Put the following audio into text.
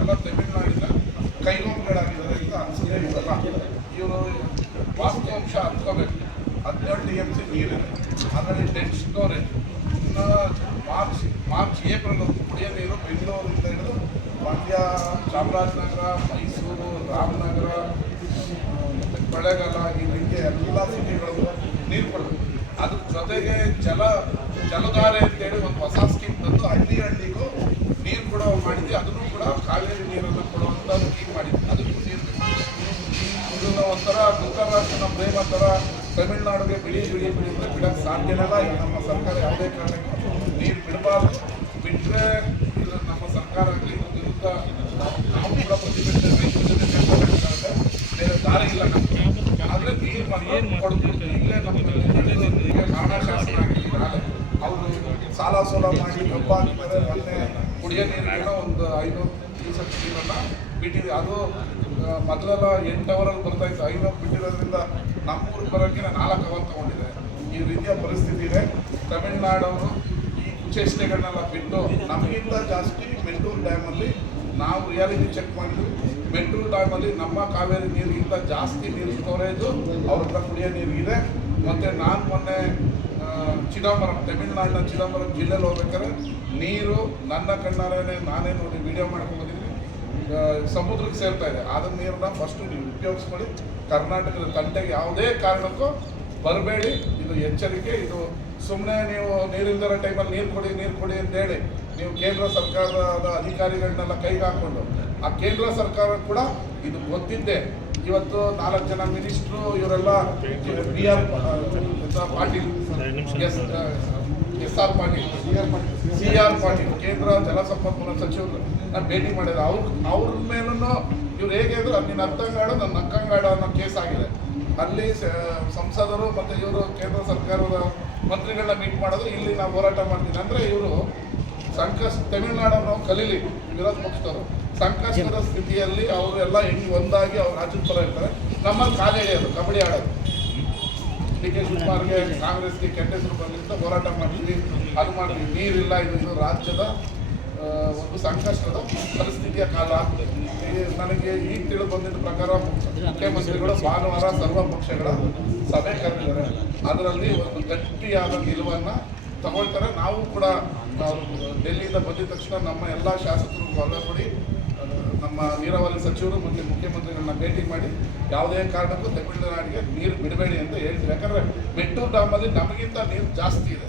ಇವರೆಲ್ಲ ತಮಿಳುನಾಡಿನ ಕೈಗೊಂಬೆಗಳಾಗಿದ್ದಾರೆ ಅಂತ ಅನ್ಸುತ್ತೆ. ಇವರೆಲ್ಲ ಇವರು ವಾಸ್ತವಾಂಶ ಹತ್ಕೋಬೇಕು. 17 TMC ನೀರಿದೆ, ಅದರಲ್ಲಿ ಡೆಡ್ ಸ್ಟೋರೇಜ್. ಇನ್ನು ಮಾರ್ಚ್ ಏಪ್ರಿಲ್ ಕುಡಿಯೋ ನೀರು ಬೆಂಗಳೂರಿಂದ ಹಿಡಿದು ಮಂಡ್ಯ, ಚಾಮರಾಜನಗರ, ಮೈಸೂರು, ರಾಮನಗರ, ಕೊಳ್ಳೇಗಾಲ ಇಲ್ಲಿಗೆ ಎಲ್ಲ ಸಿಟಿಗಳಿಗೂ ನೀರು ಕೊಡಬೇಕು. ಅದ್ರ ಜೊತೆಗೆ ಜಲಧಾರೆ ಅಂತೇಳಿ ಒಂದು ಹೊಸ ಸ್ಕೀಮ್ ತಂದು ಹಳ್ಳಿಗೂ ನೀರು ಕೊಡೋ ಮಾಡಿದ್ವಿ. ಅದನ್ನು ಕೂಡ ಕಾವೇರಿ ನೀರನ್ನು ಕೊಡುವಂಥ ಸ್ಕೀಮ್ ಮಾಡಿದ್ವಿ. ಅದಕ್ಕೂ ನೀರು ಇದನ್ನು ಒಂಥರ ಧೃತರಾಷ್ಟ್ರನ ಪ್ರೇಮ ಥರ ತಮಿಳುನಾಡಿಗೆ ಬಿಡಿ ಅಂದರೆ ಬಿಡೋಕ್ಕೆ ಸಾಧ್ಯನಲ್ಲ. ಈಗ ನಮ್ಮ ಸರ್ಕಾರ ಯಾವುದೇ ಕಾರಣಕ್ಕೂ ನೀರು ಬಿಡಬಾರ್ದು. ಬಿಟ್ಟರೆ ಇದು ನಮ್ಮ ಸರ್ಕಾರ ಆಗಲಿ ವಿರುದ್ಧ ನಾವು ಕೂಡ ಪ್ರತಿಭಟನೆ ರೈತರ ಜೊತೆ ಕೆಲಸ ಬೇರೆ ದಾರಿ ಇಲ್ಲ ನಮಗೆ. ಆದರೆ ನೀರು ಏನು ಕೊಡ್ತೀವಿ ಇಲ್ಲೇ ನಮ್ಮ ಕಾರಣ ಶಾಸನ ಆಗಿದ್ದಾರೆ. ಅವರು ಸಾಲ ಸೋಲ ಮಾಡಿ ಹಬ್ಬ ಆಗಿದ್ದಾರೆ. ಮೊನ್ನೆ ಕುಡಿಯೋ ನೀರಿಗೆಲ್ಲ ಒಂದು 500 ಕ್ಯೂಸೆಕ್ ನೀರನ್ನು ಬಿಟ್ಟಿದೆ. ಅದು ಮೊದಲೆಲ್ಲ 8 ಅವರಲ್ಲಿ ಬರ್ತಾಯಿತ್ತು. 500 ಬಿಟ್ಟಿರೋದ್ರಿಂದ ನಮ್ಮೂರಿಗೆ ಬರೋಕ್ಕೆ 4 ಅವರ್ ತೊಗೊಂಡಿದೆ. ಈ ರೀತಿಯ ಪರಿಸ್ಥಿತಿ ಇದೆ. ತಮಿಳುನಾಡವರು ಈ ಕುಚೇಷ್ಟೆಗಳನ್ನೆಲ್ಲ ಬಿಟ್ಟು ನಮಗಿಂತ ಜಾಸ್ತಿ ಮೆಟ್ಟೂರು ಡ್ಯಾಮಲ್ಲಿ ನಾವು ರಿಯಾಲಿಟಿ ಚೆಕ್ ಮಾಡಿದ್ವಿ. ಮೆಟ್ಟೂರು ಡ್ಯಾಮಲ್ಲಿ ನಮ್ಮ ಕಾವೇರಿ ನೀರಿಗಿಂತ ಜಾಸ್ತಿ ನೀರು ಸ್ಟೋರೇಜು ಅವ್ರ ಹತ್ರ ಕುಡಿಯೋ ನೀರಿಗಿದೆ. ಮತ್ತು ನಾನು ಮೊನ್ನೆ ಚಿದಂಬರಂ, ತಮಿಳುನಾಡಿನ ಚಿದಂಬರಂ ಜಿಲ್ಲೆಯಲ್ಲಿ ಹೋಗ್ಬೇಕಾದ್ರೆ ನೀರು ನನ್ನ ಕಣ್ಣಾರೆ ನಾನೇ ನೋಡಿ ವಿಡಿಯೋ ಮಾಡ್ಕೊಂಡ್ಬಂದಿದ್ದೀನಿ. ಸಮುದ್ರಕ್ಕೆ ಸೇರ್ತಾ ಇದೆ. ಅದನ್ನ ನೀರನ್ನ ಫಸ್ಟು ನೀವು ಉಪಯೋಗಿಸ್ಕೊಳ್ಳಿ. ಕರ್ನಾಟಕದ ತಂಟೆಗೆ ಯಾವುದೇ ಕಾರಣಕ್ಕೂ ಬರಬೇಡಿ. ಇದು ಎಚ್ಚರಿಕೆ. ಇದು ಸುಮ್ಮನೆ ನೀವು ನೀರಿಲ್ದಿರೋ ಟೈಮಲ್ಲಿ ನೀರು ಕೊಡಿ ಅಂತೇಳಿ ನೀವು ಕೇಂದ್ರ ಸರ್ಕಾರದ ಅಧಿಕಾರಿಗಳನ್ನೆಲ್ಲ ಕೈಗೆ ಹಾಕ್ಕೊಂಡು, ಆ ಕೇಂದ್ರ ಸರ್ಕಾರ ಕೂಡ ಇದು ಗೊತ್ತಿದ್ದೆ. ಇವತ್ತು 4 ಜನ ಮಿನಿಸ್ಟ್ರು ಇವರೆಲ್ಲ BR Patil, SR Patil, CR Patil ಕೇಂದ್ರ ಜಲಸಂಪನ್ಮೂಲ ಸಚಿವರನ್ನ ಭೇಟಿ ಮಾಡಿದ್ರು. ಅವ್ರ ಮೇಲೂ ಇವ್ರು ಹೇಗೆ ಅಂದ್ರೆ ನಿನ್ನ ಅತ್ತಂಗಾಡು ನನ್ನ ಅಕ್ಕಂಗಾಡು ಅನ್ನೋ ಕೇಸ್ ಆಗಿದೆ. ಅಲ್ಲಿ ಸಂಸದರು ಮತ್ತು ಇವರು ಕೇಂದ್ರ ಸರ್ಕಾರದ ಮಂತ್ರಿಗಳನ್ನ ಮೀಟ್ ಮಾಡೋದು. ಇಲ್ಲಿ ನಾವು ಹೋರಾಟ ಮಾಡ್ತೀನಿ ಅಂದರೆ ಇವರು ತಮಿಳುನಾಡನ್ನು ಕಲೀಲಿ ವಿರೋಧ ಪಕ್ಷದವರು. ಸಂಕಷ್ಟದ ಸ್ಥಿತಿಯಲ್ಲಿ ಅವರು ಎಲ್ಲ ಹೆಂಗೆ ಒಂದಾಗಿ ಅವ್ರು ರಾಜ್ಯದ ಪರ ಇರ್ತಾರೆ. ನಮ್ಮಲ್ಲಿ ಕಾಲೇ ಅದು ಕಬಡ್ಡಿ ಆಡೋದು. DK ಶಿವಕುಮಾರ್ಗೆ ಕಾಂಗ್ರೆಸ್ಗೆ ಕೆಟ್ಟ ಹೆಸರು ಬರಲಿಂದ ಹೋರಾಟ ಮಾಡ್ತೀವಿ, ಅದು ಮಾಡ್ತೀವಿ. ನೀರಿಲ್ಲ. ಇದು ರಾಜ್ಯದ ಒಂದು ಸಂಕಷ್ಟದ ಪರಿಸ್ಥಿತಿಯ ಕಾಲ. ನನಗೆ ಈಗ ತಿಳಿದು ಬಂದಿದ್ದ ಪ್ರಕಾರ ಮುಖ್ಯಮಂತ್ರಿಗಳು ಭಾನುವಾರ ಸರ್ವ ಪಕ್ಷಗಳ ಸಭೆ ಕರೆದಿದ್ದಾರೆ. ಅದರಲ್ಲಿ ಒಂದು ಗಟ್ಟಿಯಾದ ನಿಲುವನ್ನು ತಗೊಳ್ತಾರೆ. ನಾವು ಕೂಡ ಡೆಲ್ಲಿಯಿಂದ ಬಂದಿದ ತಕ್ಷಣ ನಮ್ಮ ಎಲ್ಲ ಶಾಸಕರು ಹೊರ ಕೊಡಿ ನಮ್ಮ ನೀರಾವರಿ ಸಚಿವರು ಮತ್ತು ಮುಖ್ಯಮಂತ್ರಿಗಳನ್ನ ಭೇಟಿ ಮಾಡಿ ಯಾವುದೇ ಕಾರಣಕ್ಕೂ ತಮಿಳುನಾಡಿಗೆ ನೀರು ಬಿಡಬೇಡಿ ಅಂತ ಹೇಳ್ತೀವಿ. ಯಾಕಂದರೆ ಮೆಟ್ಟೂರು ಡ್ಯಾಮಲ್ಲಿ ನಮಗಿಂತ ನೀರು ಜಾಸ್ತಿ ಇದೆ.